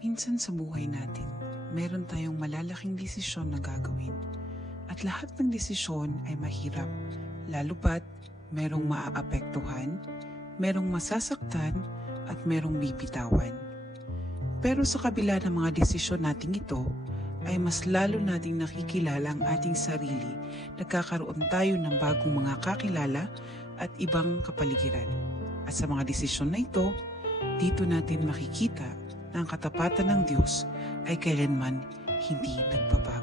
Minsan sa buhay natin, meron tayong malalaking desisyon na gagawin. At lahat ng desisyon ay mahirap, lalo pat merong maaapektuhan, merong masasaktan, at merong bibitawan. Pero sa kabila ng mga desisyon nating ito, ay mas lalo nating nakikilala ang ating sarili, nagkakaroon tayo ng bagong mga kakilala at ibang kapaligiran. At sa mga desisyon na ito, dito natin makikita na ang katapatan ng Diyos ay kailanman hindi nagbabago.